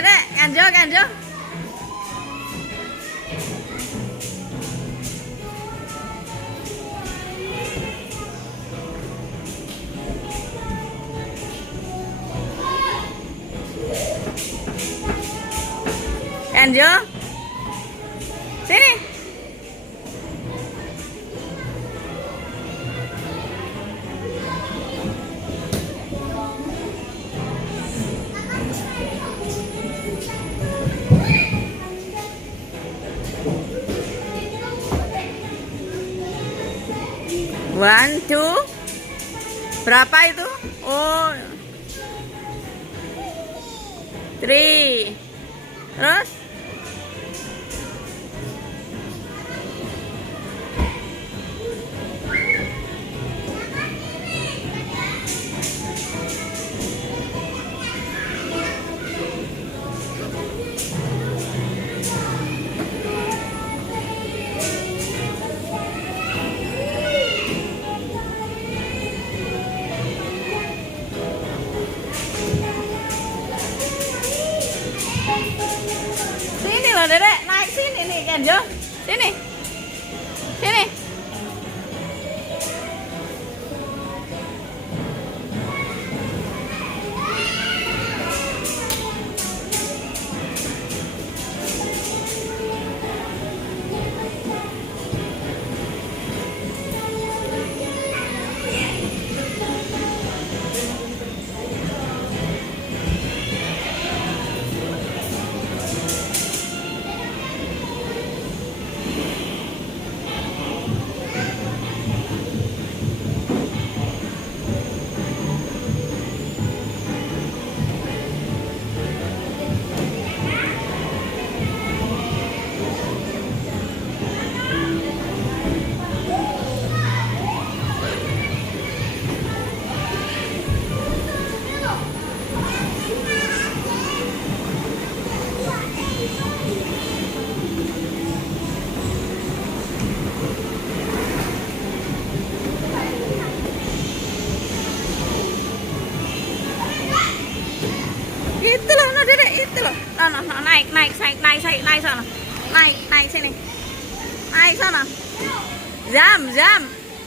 Dedek, Kanjo, Kanjo. Kanjo. Sini. One, two. Berapa itu? Oh. Three. Terus? Sini loh Dedek, naik sini nih Kenjo. Sini. Sini. Itu loh, no Dedek, itu loh. No, naik sana. Naik sini. Naik sana. Jam.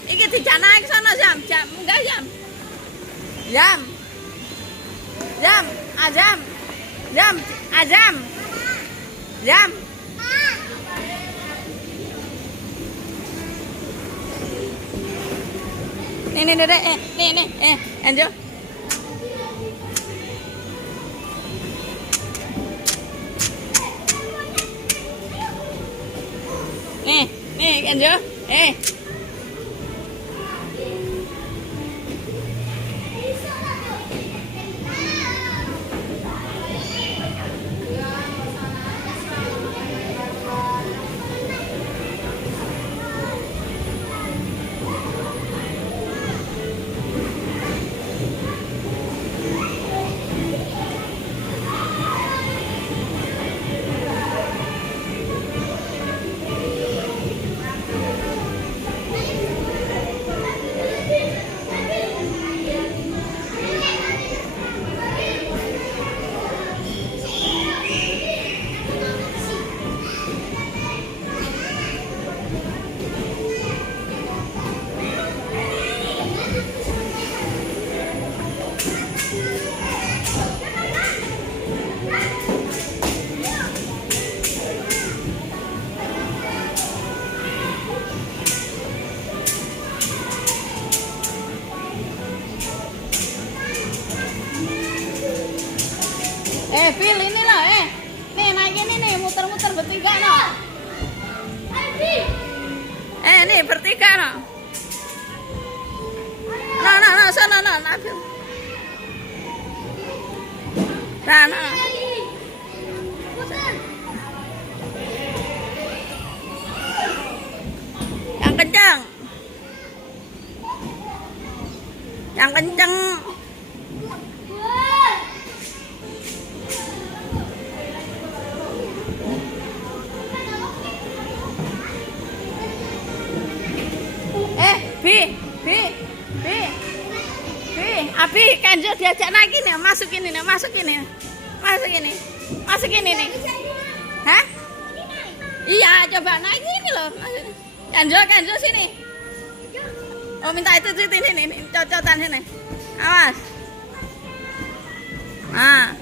Iki tidak naik sana jam, enggak jam. Jam. Nih Dedek, nih, Anjo. Nih, Kenjo. Phil ini loh, nih naik ini nih, muter-muter bertiga no. Nih bertiga no. No, sana no, Phil. Nah. Yang kencang. Abi, Kenjo diajak naik ini, masuk ini. Masuk ini nih. Hah? Iya, coba naik sini loh. Kenzo sini. Oh, minta itu sini, cocotan sini. Awas. Ah.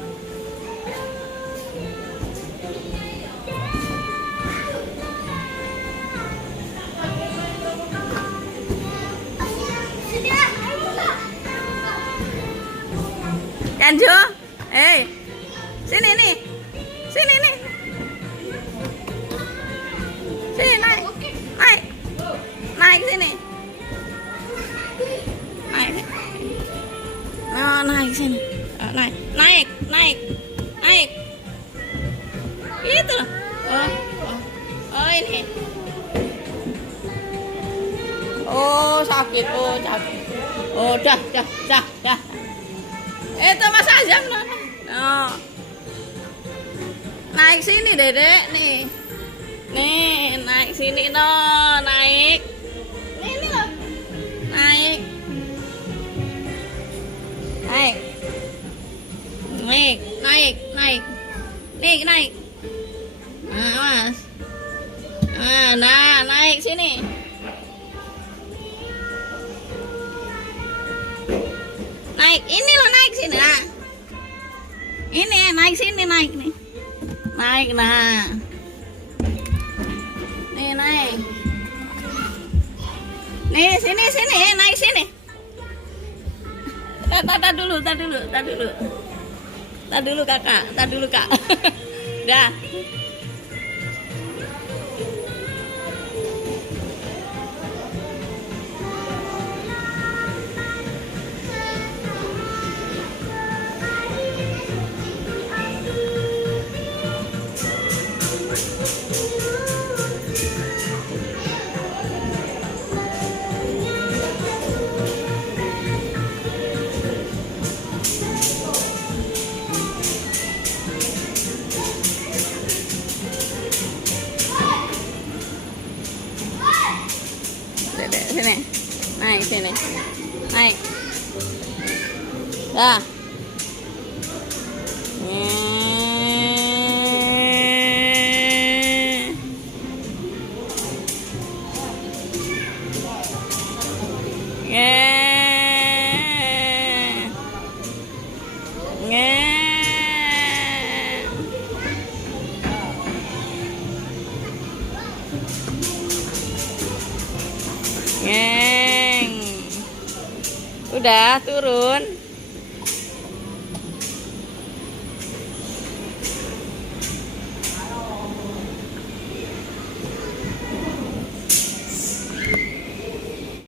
Kenzo, sini nih, sini nih, sini naik sini, naik sini, naik, itu loh, oh ini, sakit, dah. Itu Mas Azam loh. Oh. Naik sini Dedek nih. Nih, naik sini no, naik. Ini loh. Naik. Naik. Nah, Mas. Nah, naik sini. Ini loh, naik sini nah. Ini naik sini, naik nih. Naik nah. Nih naik. Nih sini naik sini. Tar dulu kakak. Dah. Sini. Naik sini. Naik. Dah. Ngeng. Udah turun.